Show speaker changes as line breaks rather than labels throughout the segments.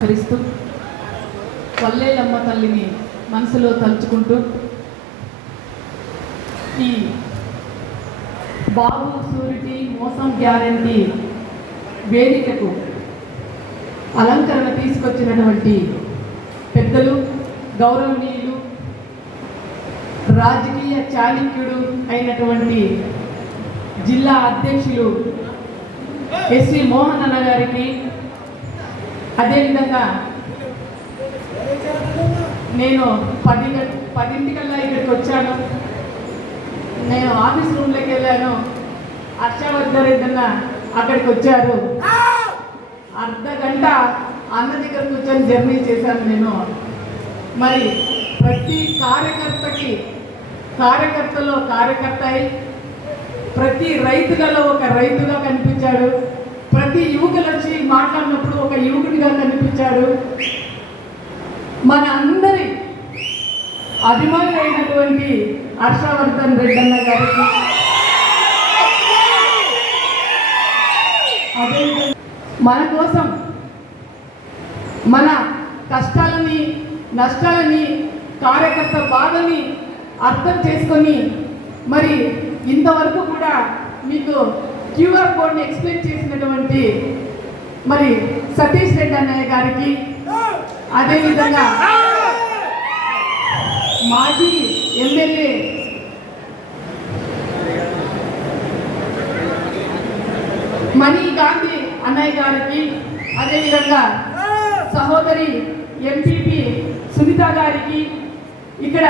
స్మరిస్తూ వల్లేలమ్మ తల్లిని మనసులో తలుచుకుంటూ ఈ బాబు సూరిటీ మోసం గ్యారంటీ వేదికకు అలంకరణ తీసుకొచ్చినటువంటి పెద్దలు గౌరవనీయులు రాజకీయ చాణక్యుడు అయినటువంటి జిల్లా అధ్యక్షులు ఎస్వి మోహన్ అన్న గారికి అదేవిధంగా నేను పది పదింటికల్లా ఇక్కడికి వచ్చాను. నేను ఆఫీస్ రూమ్లోకి వెళ్ళాను. హర్షవర్ధన్ అక్కడికి వచ్చారు. అర్ధ గంట అన్న దగ్గర కూర్చొని జర్నీ చేశాను నేను. మరి ప్రతి కార్యకర్తకి కార్యకర్తలో కార్యకర్త అయి ప్రతి రైతులలో ఒక రైతుగా కనిపించాడు. ప్రతి యువకులు వచ్చి మాట్లాడినప్పుడు ఒక యువకుడిగా కనిపించాడు. మన అందరి అభిమాని అయినటువంటి హర్షవర్ధన్ రెడ్డన్న గారికి. అదే మన కోసం మన కష్టాలని నష్టాలని కార్యకర్త బాధని అర్థం చేసుకొని మరి ఇంతవరకు కూడా మీకు క్యూఆర్ కోడ్ని ఎక్స్ప్లెయిన్ చేసినటువంటి మరి సతీష్ రెడ్డి అన్నయ్య గారికి అదేవిధంగా మాజీ ఎమ్మెల్యే మణి గాంధీ అన్నయ్య గారికి అదేవిధంగా సహోదరి ఎంపీపీ సునీత గారికి ఇక్కడ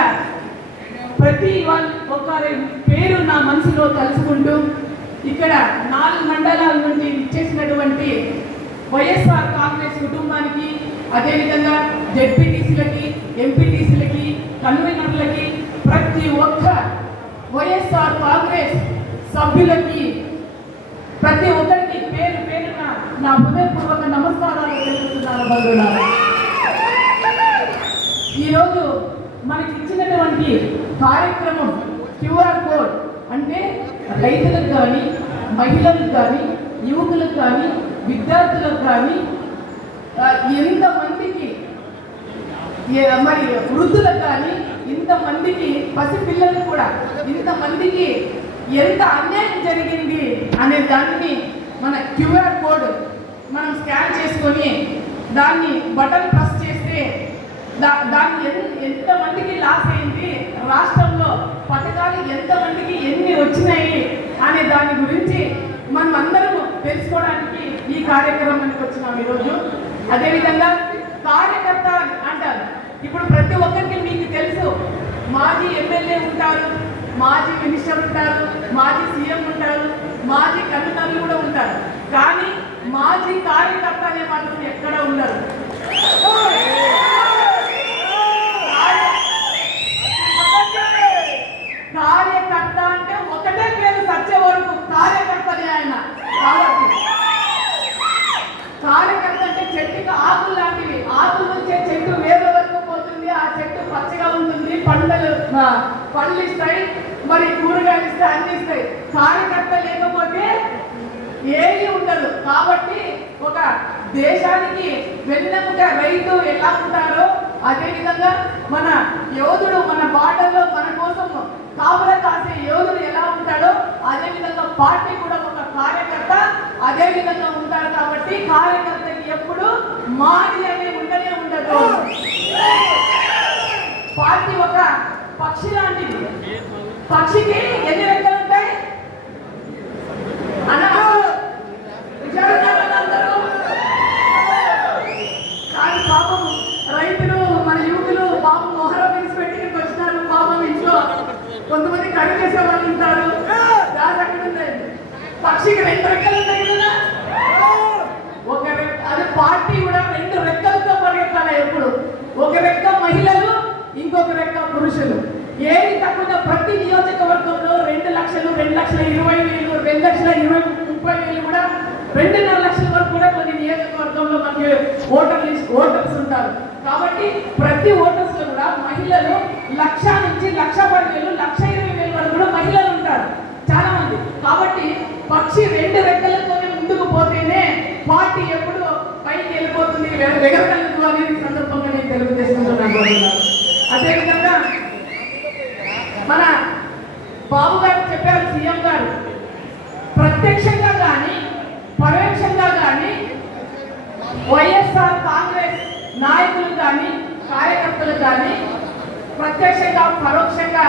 ప్రతి వాళ్ళు ఒకరి పేరు నా మనసులో తలుచుకుంటూ ఇక్కడ నాలుగు మండలాల నుండి ఇచ్చేసినటువంటి వైఎస్ఆర్ కాంగ్రెస్ కుటుంబానికి అదేవిధంగా జడ్పీటీసీలకి ఎంపీటీసీలకి కన్వీనర్లకి ప్రతి ఒక్క వైఎస్ఆర్ కాంగ్రెస్ సభ్యులకి ప్రతి ఒక్కరికి పేరు పేరున నా హృదయపూర్వక నమస్కారాలు తెలుపుతున్నాను బంధువులారా. ఈరోజు మనకి ఇచ్చినటువంటి కార్యక్రమం క్యూఆర్ కోడ్ అంటే రైతులకు కానీ మహిళలకు కానీ యువకులకు కానీ విద్యార్థులకు కానీ ఎంతమందికి మరి వృద్ధులకు కానీ ఇంతమందికి పసిపిల్లలకు కూడా ఇంతమందికి ఎంత అన్యాయం జరిగింది అనే దాన్ని మన క్యూఆర్ కోడ్ మనం స్కాన్ చేసుకొని దాన్ని బటన్ ప్రెస్ దా దాన్ని ఎన్- ఎంతమందికి లాస్ అయింది? రాష్ట్రంలో పథకాలు ఎంతమందికి ఎన్ని వచ్చినాయి అనే దాని గురించి మనం అందరం తెలుసుకోవడానికి ఈ కార్యక్రమానికి వచ్చినాం ఈరోజు. అదేవిధంగా కార్యకర్త అంటారు. ఇప్పుడు ప్రతి ఒక్కరికి మీకు తెలుసు మాజీ ఎమ్మెల్యే ఉంటారు మాజీ మినిస్టర్ ఉంటారు మాజీ సీఎం ఉంటారు మాజీ కన్వీనర్లు కూడా ఉంటారు. కానీ మాజీ కార్యకర్త అనే మాత్రం ఎక్కడ ఉండరు కార్యకర్త అంటే ఒకటే పేరు సత్య వరకు కార్యకర్తనే ఆయన కాబట్టి కార్యకర్త అంటే చెట్టుకి ఆకులు లాంటివి ఆకులు వచ్చే చెట్టు వేరే వరకు పోతుంది ఆ చెట్టు పచ్చగా ఉంటుంది పంటలు ఆ, పళ్ళు ఇస్తాయి మరి కూరగాయలు ఇస్తాయి అన్ని ఇస్తాయి కార్యకర్త లేకపోతే ఏది ఉండదు కాబట్టి ఒక దేశానికి వెన్నెముక రైతు ఎలా అదేవిధంగా అదే విధంగా మన యోధుడు మన బార్డర్లో మన కోసం కాపుల కాసే యోధుడు ఎలా ఉంటాడో అదే విధంగా పార్టీ కూడా ఒక కార్యకర్త అదే విధంగా ఉంటారు కాబట్టి కార్యకర్తకి ఎప్పుడు మాది అనేది ఉండనే ఉండదు. పార్టీ ఒక పక్షి లాంటిది. పక్షికి ఎన్ని రెక్కలు ఉంటాయి? అన్న విచారించాలి అందరూ కానీ పాపం రైతులు మన యువకులు పాపం మొహరం విడిచిపెట్టి ఇక్కడికి వచ్చినారు పాపం ఇంట్లో కొంతమంది కడుగు చేసే వాళ్ళు ఉంటారు దాని అక్కడ పక్షికి రెండు రెక్కలు ఉన్నాయి కదా. ఒక రెక్క అది పార్టీ కూడా రెండు రెక్కలతో పరిగెత్తాలి ఎప్పుడు. ఒక రెక్క మహిళలు ఇంకొక రెక్క పురుషులు. ఏది తక్కువ ప్రతి నియోజకవర్గంలో రెండు లక్షలు రెండు లక్షల ఇరవై వేలు రెండు లక్షల ఇరవై ముప్పై వేలు కూడా రెండున్నర లక్షల వరకు కూడా కొన్ని నియోజకవర్గంలో మనకి ఓటర్ లిస్ట్ ఓటర్స్ ఉంటారు. కాబట్టి ప్రతి ఓటర్స్లో కూడా మహిళలు లక్ష నుంచి లక్ష పదివేలు లక్ష ఇరవై వేలు వరకు కూడా మహిళలు ఉంటారు చాలా మంది కాబట్టి పక్షి రెండు రెక్కలతోనే ముందుకు పోతేనే పార్టీ ఎప్పుడు పైకి వెళ్ళిపోతుంది. ఎగరగలదు అనేది సందర్భంగా నేను తెలియజేస్తున్నాను అదేవిధంగా మన బాబు గారు చెప్పారు సీఎం గారు ప్రత్యక్షంగా కానీ పరోక్షంగా కానీ వైఎస్ఆర్ కాంగ్రెస్ నాయకులు కానీ కార్యకర్తలు కానీ ప్రత్యక్షంగా పరోక్షంగా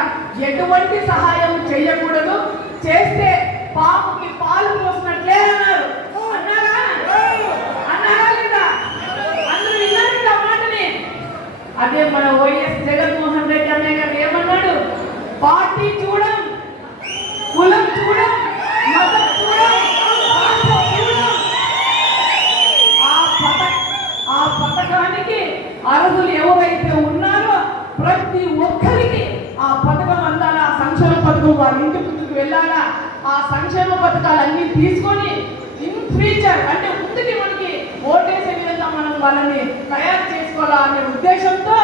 ఎటువంటి సహాయం చేయకూడదు. చేస్తే పాముకి పాలు పోసినట్లే అన్నారు అన్నారా అన్నారా లేదా అందరూ విన్నారు కదా ఆ మాటని అదే మన వైఎస్ జగన్మోహన్ రెడ్డి అన్నయ్య గారు ఏమన్నాడు? పార్టీ చూడం కులం చూడం మతం చూడం ఆ ఆ పథకానికి అర్హులు ఎవరైతే ఉన్నారో ప్రతి ఒక్కరికి ఆ పథకం అందాలా? ఆ సంక్షేమ పథకం వాళ్ళ ఇంటి ముందుకు వెళ్ళాలా? ఆ సంక్షేమ పథకాలన్నీ తీసుకొని ఇన్ ఫ్యూచర్ అంటే ముందుకి మనకి ఓటేసే విధంగా మనం వాళ్ళని తయారు చేసుకోవాలా అనే ఉద్దేశంతో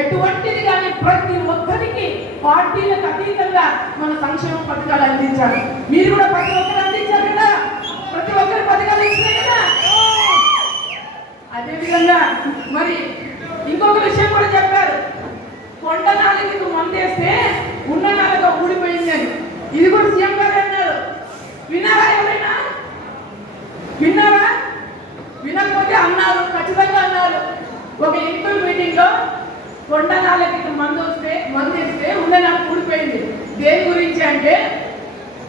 ఎటువంటిది కానీ ప్రతి ఒక్కరికి పార్టీలకు అతీతంగా మన సంక్షేమ పథకాలు అందించాలి. మీరు కూడా ప్రతి ఒక్కరు అందించారు కదా? ప్రతి ఒక్కరు పథకాలు ఇచ్చినాయి కదా? అదేవిధంగా మరి ఇంకొక విషయం కూడా చెప్పారు. కొండ నాలుగు మందేస్తే ఉన్న నాలుగ ఊడిపోయిందని. ఇది కూడా సీఎం గారు అన్నారు. విన్నారా ఎవరైనా? విన్నారా? వినకపోతే అన్నారు ఖచ్చితంగా అన్నారు. ఒక ఇంటర్ మీటింగ్ లో మందు వస్తే మందు ఇస్తే ఉన్న నాకు దేని గురించి అంటే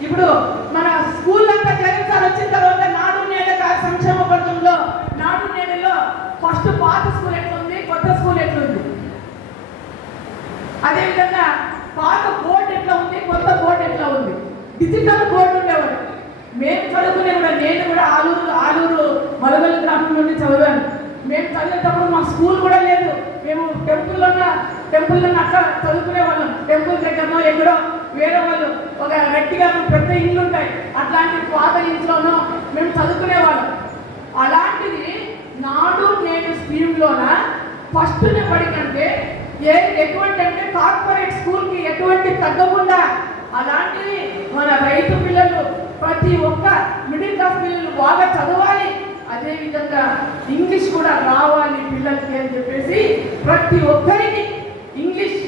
ఇప్పుడు మన స్కూల్ అంతా జగన్ వచ్చిన తర్వాత నాడు నేడ సంక్షేమ పథకంలో నాడు నేడలో ఫస్ట్ పాత స్కూల్ ఎట్లుంది కొత్త స్కూల్ ఎట్లుంది? అదేవిధంగా పాత బోర్డు ఎట్లా ఉంది కొత్త బోర్డు ఎట్లా ఉంది? డిజిటల్ బోర్డు ఉండేవాడు మేము చదువుకునే కూడా నేను కూడా ఆలూరు ఆలూరు మలవల్లి గ్రామం నుండి చదివాను. మేము చదివేటప్పుడు మా స్కూల్ కూడా లేదు. మేము టెంపుల్లోన టెంపుల్లో అట్లా చదువుకునే వాళ్ళం. టెంపుల్ దగ్గరనో ఎక్కడో వేరే వాళ్ళు. ఒక గట్టిగా పెద్ద ఇల్లు ఉంటాయి. అట్లాంటి పాత ఇంట్లోనో మేము చదువుకునే వాళ్ళం. అలాంటిది నాడు నేను స్కీమ్లోన ఫస్ట్ బడి కంటే ఏ ఎటువంటి అంటే కార్పొరేట్ స్కూల్కి ఎటువంటి తగ్గకుండా అలాంటివి మన రైతు పిల్లలు ప్రతి ఒక్క మిడిల్ క్లాస్ పిల్లలు బాగా చదవాలి. అదే విధంగా ఇంగ్లీష్ కూడా రావాలి పిల్లలకి అని చెప్పేసి ప్రతి ఒక్కరికి ఇంగ్లీష్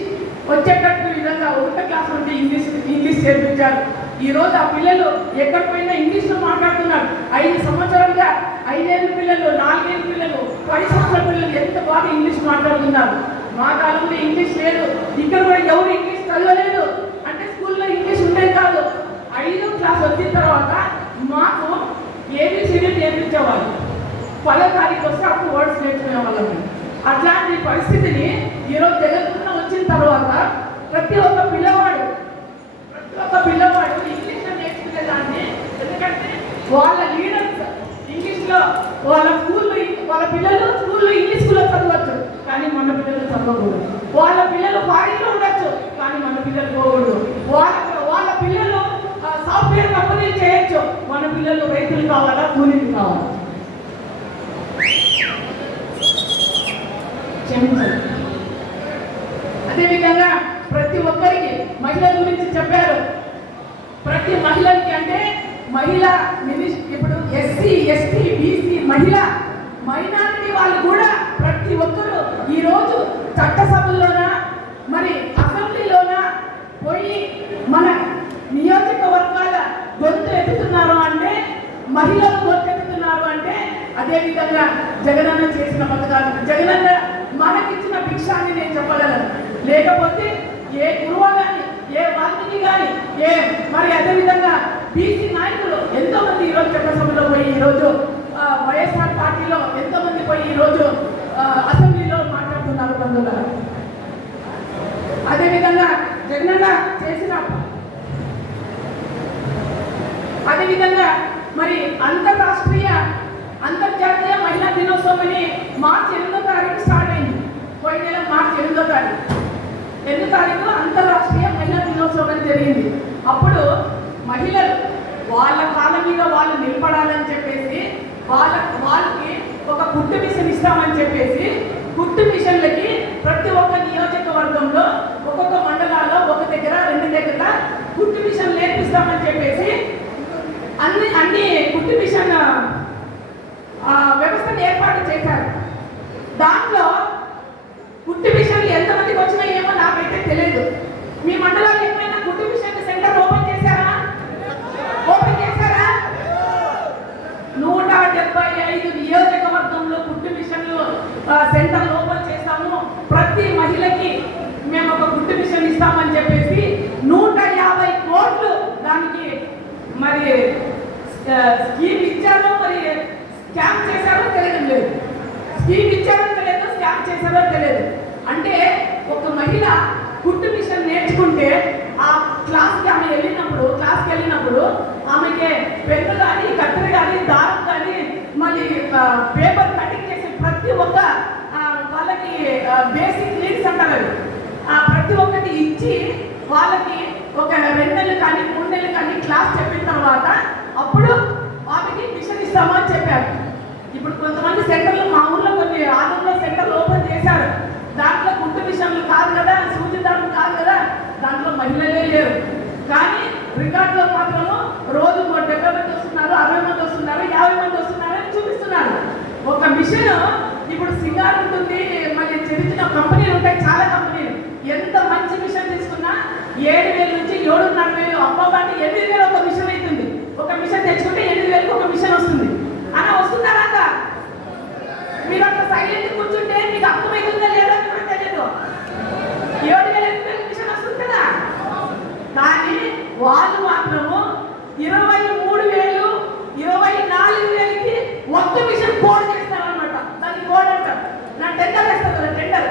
వచ్చేటట్టు విధంగా ఒకటో క్లాస్ నుండి ఇంగ్లీష్ ఇంగ్లీష్ చేర్పించారు. ఈరోజు ఆ పిల్లలు ఎక్కడ పోయినా ఇంగ్లీష్లో మాట్లాడుతున్నారు. ఐదు సంవత్సరాలుగా ఐదేళ్ళ పిల్లలు నాలుగేళ్ళ పిల్లలు పది సంవత్సరాల పిల్లలు ఎంత బాగా ఇంగ్లీష్ మాట్లాడుతున్నారు. మా కాలంలో ఇంగ్లీష్ లేదు. ఇక్కడ కూడా ఎవరు ఇంగ్లీష్ చదవలేదు. అంటే స్కూల్లో ఇంగ్లీష్ ఉండేది కాదు. ఐదో క్లాస్ వచ్చిన తర్వాత మాకు ఏబిసిడి నేర్పించేవాళ్ళు పదో తారీఖు వస్తే అప్పుడు వర్డ్స్ నేర్చుకునే వాళ్ళం అట్లాంటి పరిస్థితిని ఈరోజు జగన్ వచ్చిన తర్వాత ప్రతి ఒక్క పిల్లవాడు ప్రతి ఒక్క పిల్లవాడు ఇంగ్లీష్లో నేర్చుకునేదాన్ని ఎందుకంటే వాళ్ళ లీడర్స్ ఇంగ్లీష్లో వాళ్ళ స్కూల్లో వాళ్ళ పిల్లలు స్కూల్లో ఇంగ్లీష్ స్కూల్లో చదవచ్చు కానీ మన పిల్లలు చదవకూడదు. వాళ్ళ పిల్లలు ఫారిన్లో ఉండొచ్చు కానీ మన పిల్లలు పోకూడదు. వాళ్ళ వాళ్ళ పిల్లలు సాఫ్ట్వేర్ కంపెనీలు చేయొచ్చు మన పిల్లలు రైతులు కావాలా కూలీలు కావాలా? క్షమించండి. అదేవిధంగా ప్రతి ఒక్కరికి మహిళల గురించి చెప్పారు. ప్రతి మహిళకి అంటే మహిళ ఇప్పుడు ఎస్సీ ఎస్టీ బీసీ మహిళ మైనారిటీ వాళ్ళు కూడా ప్రతి ఒక్కరూ ఈరోజు చట్టసభల్లోన మరి అసెంబ్లీలోన పోయి మన నియోజకవర్గాల గొంతు ఎత్తుతున్నారు అంటే మహిళలు గొంతు ఎత్తుతున్నారు అంటే అదేవిధంగా జగనన్న చేసిన పథకాలు. జగనన్న మనకిచ్చిన భిక్షాన్ని నేను చెప్పగలను. లేకపోతే ఏ గురువ కానీ ఏ వాల్మీకి కానీ ఏ మరి అదే విధంగా బీసీ నాయకులు ఎంతో మంది ఈరోజు చట్టసభలో పోయి ఈరోజు వైఎస్ఆర్ పార్టీలో ఎంతో మంది పోయి ఈరోజు అసెంబ్లీలో మాట్లాడుతున్నారు బంధువుల అదేవిధంగా జగనన్న చేసిన అదేవిధంగా మరి అంతర్రాష్ట్రీయ అంతర్జాతీయ మహిళా దినోత్సవం అని మార్చి ఎనిమిదో తారీఖు స్టార్ట్ పోయిన నెల మార్చి ఎనిమిదో తారీఖు. ఎనిమిదో తారీఖు? అంతర్రాష్ట్రీయ మహిళా దినోత్సవం అని జరిగింది. అప్పుడు మహిళలు వాళ్ళ కాళ్ళ మీద వాళ్ళు నిలబడాలని చెప్పేసి వాళ్ళ వాళ్ళకి ఒక గుట్టు మిషన్ ఇస్తామని చెప్పేసి గుట్టు మిషన్లకి ప్రతి ఒక్క నియోజకవర్గంలో ఒక్కొక్క మండలాల్లో ఒక దగ్గర రెండు దగ్గర కుట్టు మిషన్ నేర్పిస్తామని చెప్పేసి అన్ని అన్ని కుట్టు మిషన్ వ్యవస్థను ఏర్పాటు చేశారు. దాంట్లో గుట్టు మిషన్లు ఎంతమందికి వచ్చినా ఏమో నాకైతే తెలియదు. మీ మండలాలు ఏమైనా గుట్టు మిషన్ సెంటర్ ఓపెన్ చేశారా? ఓపెన్ చేశారా? నూట డెబ్బై ఐదు నియోజకవర్గంలో గుట్టు మిషన్లు సెంటర్లు ఓపెన్ చేస్తాము. ప్రతి మహిళకి మేము ఒక గుట్టు మిషన్ ఇస్తామని చెప్పేసి నూట యాభై కోట్లు దానికి మరి స్కీమ్ ఇచ్చారో మరి స్కామ్ చేశారో తెలియడం లేదు. స్కీమ్ ఇచ్చారో తెలియదు స్కామ్ చేశారో తెలియదు. అంటే ఒక మహిళ కుట్టు మిషన్ నేర్చుకుంటే ఆ క్లాస్కి ఆమె వెళ్ళినప్పుడు క్లాస్కి వెళ్ళినప్పుడు ఆమెకి పెన్ను కానీ కత్తెర కానీ దారం కానీ మళ్ళీ పేపర్ కటింగ్ చేసే ప్రతి ఒక్క వాళ్ళకి బేసిక్ నీడ్స్ అంటారు ఆ ప్రతి ఒక్కటి ఇచ్చి వాళ్ళకి ఒక రెండు నెలలు కానీ మూడు నెలలు కానీ క్లాస్ చెప్పిన తర్వాత అప్పుడు ఆమెకి మిషన్ ఇస్తామని చెప్పారు. ఇప్పుడు కొంతమంది సెంటర్లు మా ఊర్లో కొన్ని ఆంధ్రలో సెంటర్లు ఓపెన్ చేశారు. కాదు కదా సూచి కాదు కదా దాంట్లో మహిళలే లేరు. కానీ రికార్డులో మాత్రము రోజు డెబ్బై మంది వస్తున్నారు అరవై మంది వస్తున్నారు యాభై మంది వస్తున్నారు అని చూపిస్తున్నారు. ఒక మిషన్ ఇప్పుడు సింగార్ ఉంటుంది మళ్ళీ చిన్న చిన్న కంపెనీలు ఉంటాయి చాలా కంపెనీలు. ఎంత మంచి మిషన్ తీసుకున్నా ఏడు వేల నుంచి ఏడున్నర వేలు అమ్మబాటి ఎనిమిది వేలు ఒక మిషన్ అవుతుంది. ఒక మిషన్ తెచ్చుకుంటే ఎనిమిది వేలకు ఒక మిషన్ వస్తుంది. అలా వస్తున్నారా మీరు అక్కడ సైలెంట్ కూర్చో మీకు అర్థమవుతుందా లేదా అని కూడా తెలియదు ఏడు వేల ఎనిమిది వేల మిషన్ వస్తుంది కదా కానీ వాళ్ళు మాత్రము ఇరవై మూడు వేలు ఇరవై నాలుగు వేలకి ఒక్క మిషన్ కోడ్ చేస్తారనమాట దాన్ని కోడ్ అంటారు. నా టెండర్ వేస్తారు కదా టెండర్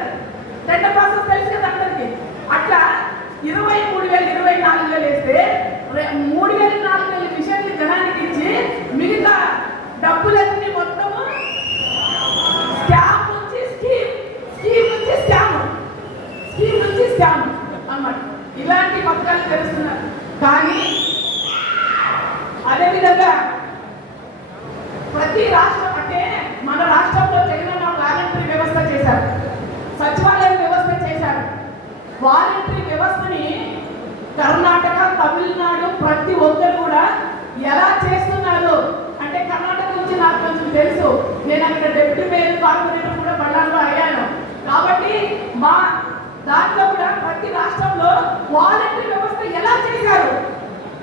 టెండర్ ప్రాసెస్ తెలుసు కదా అందరికి? అట్లా ఇరవై మూడు వేలు ఇరవై నాలుగు వేలు వేస్తే రె- మూడు వేలు నాలుగు వేలు మిషన్లు జనానికి ఇచ్చి మిగతా డబ్బులన్నీ మొత్తము స్కామ్ నుంచి స్కీమ్ స్కీమ్ నుంచి స్కామ్ స్కీమ్ నుంచి స్కామ్ అన్నమాట ఇలాంటి పథకాలు తెలుస్తున్నారు కానీ అదేవిధంగా ప్రతి రాష్ట్రం అంటే మన రాష్ట్రంలో జగనన్న వాలంటరీ వ్యవస్థ చేశారు సచివాలయ వ్యవస్థ చేశారు వాలంటరీ వ్యవస్థని కర్ణాటక తమిళనాడు ప్రతి ఒక్కరు కూడా ఎలా చేస్తున్నారు అంటే కర్ణాటక గురించి నాకు కొంచెం నేను అక్కడ డెప్యూటీ మేయర్ కార్పొరేటర్ కూడా బళ్ళార్లో అయ్యాను కాబట్టి మా దాంట్లో కూడా ప్రతి రాష్ట్రంలో వాలంటీర్ వ్యవస్థ ఎలా చేశారు?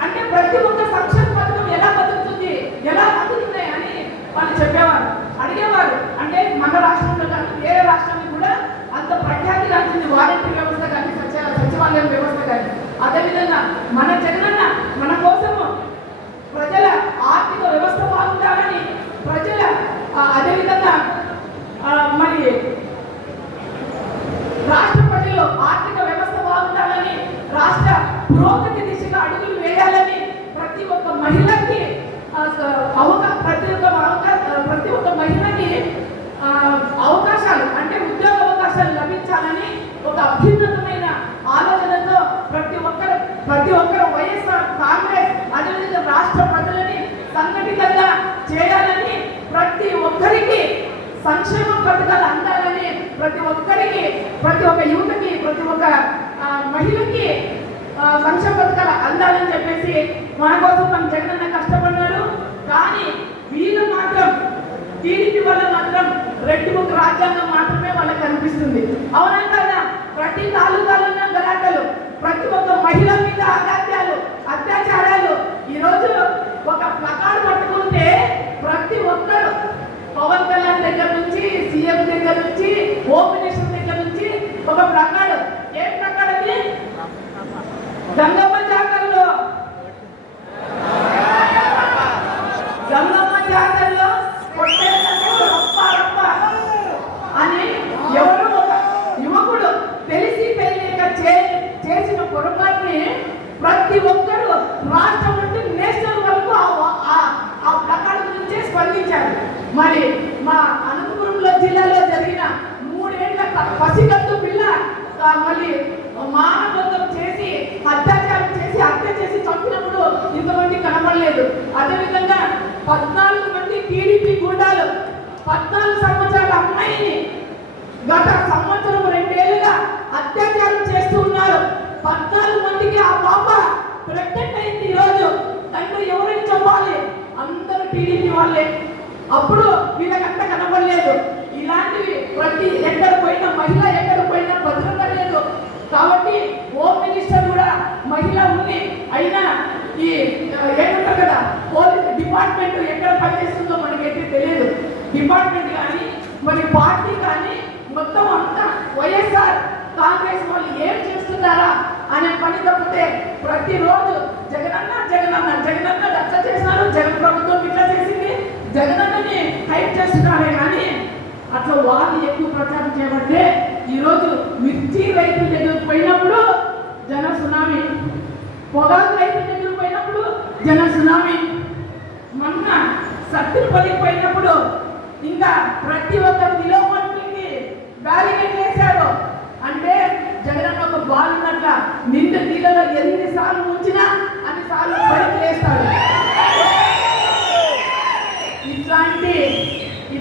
అంటే ప్రతి ఒక్క సంక్షేమ పథకం ఎలా బతుకుతుంది? ఎలా బతుకుతున్నాయి అని వాళ్ళు చెప్పేవారు. అడిగేవారు. అంటే మన రాష్ట్రంలో కానీ వేరే రాష్ట్రానికి కూడా అంత ప్రఖ్యాతి గాంచింది వాలంటీర్ వ్యవస్థ కానీ సచివాలయం వ్యవస్థ కానీ. అదేవిధంగా మన జగనన్న మన కోసము ప్రజల ఆర్థిక వ్యవస్థ బాగుండాలని ప్రజల ఆ, అదేవిధంగా ఆ, మరి రాష్ట్ర ప్రజలు ఆర్థిక వ్యవస్థ బాగుండాలని రాష్ట్ర పురోగతి దిశగా అడుగులు వేయాలని ప్రతి ఒక్క మహిళకి ఆ, స- అవకా ప్రతి ఒక్క అవకా ప్రతి ఒక్క మహిళకి ఆ, అవకాశాలు అంటే ఉద్యోగ అవకాశాలు లభించాలని ఒక అభ్యున్నతమైన ఆలోచనతో ప్రతి ఒక్కరు ప్రతి ఒక్కరు వైఎస్ఆర్ కాంగ్రెస్ అదేవిధంగా రాష్ట్ర ప్రజలని సంఘటితంగా చేయాలని ప్రతి ఒక్కరికి సంక్షేమ పథకాలు అందాలని ప్రతి ఒక్కరికి ప్రతి ఒక్క యువతకి ప్రతి ఒక్క మహిళకి సంక్షేమ పథకాలు అందాలని చెప్పేసి మన కోసం మన జగనన్న కష్టపడ్డారు కానీ వీళ్ళు మాత్రం టీడీపీ వల్ల మాత్రం రెడ్ బుక్ రాజ్యాంగం మాత్రమే వాళ్ళకి కనిపిస్తుంది. అవునా కదా ప్రతి తాలూకాలో ఉన్న గలాటలు ప్రతి ఒక్క మహిళ మీద అగాత్యాలు అత్యాచారాలు ఈరోజు ఒక ప్లకార్డ్ పట్టుకుంటే ప్రతి ఒక్కరు పవన్ కళ్యాణ్ దగ్గర నుంచి సీఎం దగ్గర నుంచి హోమ్ మినిస్టర్ దగ్గర నుంచి ఒక ప్రకారం ఏం ప్రకారం అది గంగమ్మ అప్పుడు వీళ్ళకంత కనపడలేదు. ఇలాంటివి ప్రతి ఎక్కడ పోయిన మహిళ ఎక్కడ పోయినా భద్రత లేదు. కాబట్టి హోమ్ మినిస్టర్ కూడా మహిళ ఉంది. అయినా ఈ ఏమంటారు కదా పోలీస్ డిపార్ట్మెంట్ ఎక్కడ పనిచేస్తుందో మనకైతే తెలియదు. డిపార్ట్మెంట్ కానీ మరి పార్టీ కానీ మొత్తం అంతా వైఎస్ఆర్ కాంగ్రెస్ వాళ్ళు ఏం చేస్తున్నారా అనే పని తప్పితే ప్రతిరోజు జగనన్న జగనన్న జగనన్న రచ్చ చేసినారు. జగన్ ప్రభుత్వం ఇట్లా చేసింది. జగనన్న హైప్ చేస్తున్నారే కానీ అట్లా వాళ్ళు ఎక్కువ ప్రచారం చేయబట్టే ఈరోజు మిర్చి రైతుల దగ్గరకు పోయినప్పుడు జన సునామీ పొగాకు రైతుల దగ్గరకు పోయినప్పుడు జన సునామీ. మొన్న సత్తులు పోయినప్పుడు ఇంకా ప్రతి ఒక్క కిలోమీటర్కి బ్యారికేడ్ వేశారు. అంటే జగనన్న ఒక బాల్ ఉన్నట్ల నిండు నీళ్ళలో ఎన్ని సార్లు ఉంచినా అన్ని సార్లు పైకి వేస్తాడు ఇట్లాంటి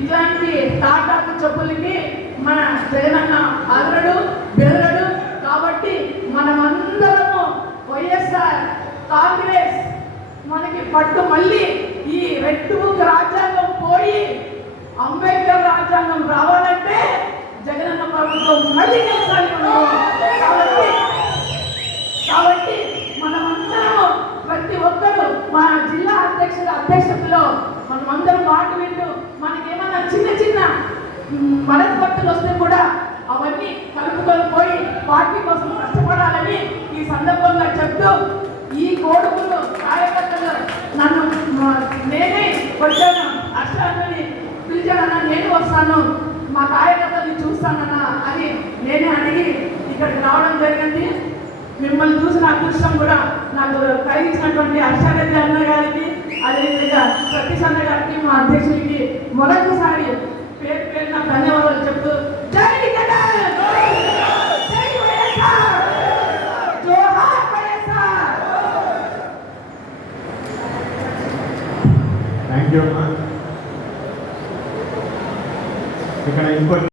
ఇట్లాంటి తాటాకు చెప్పులకి మన జగనన్న అదరడు బెదరడు కాబట్టి మనమందరము వైఎస్ఆర్ కాంగ్రెస్ మనకి పట్టు మళ్ళీ ఈ రెడ్ బుక్ రాజ్యాంగం పోయి అంబేద్కర్ రాజ్యాంగం రావాలంటే జగనన్న ప్రభుత్వం మళ్ళీ గెలిచాలి కాబట్టి కాబట్టి మనమందరము ప్రతి ఒక్కరు మన జిల్లా అధ్యక్షుల అధ్యక్షతలో మనమందరం మాట వింటూ చిన్న చిన్న మ్, మనస్పర్ధలు వస్తే కూడా అవన్నీ కలుపుకొని పోయి పార్టీ కోసం కష్టపడాలని ఈ సందర్భంగా చెప్తూ ఈ కోడుకులు కార్యకర్తలు నన్ను నేనే వచ్చాను అష్టాన్ని పిలిచానన్నా నేను వస్తాను. మా కార్యకర్తల్ని చూస్తానన్నా అని నేనే అడిగి ఇక్కడికి రావడం జరిగింది. మిమ్మల్ని చూసిన అదృష్టం కూడా నాకు కలిగించినటువంటి హర్షారెడ్డి అన్న గారి అదేవిధంగా సతీష్ అన్న గారికి మా అధ్యక్షుడికి మొదటిసారి పేరు పేరున ధన్యవాదాలు చెప్తూ జై
థ్యాంక్ యూ అమ్మా ఇక్కడ ఇంకో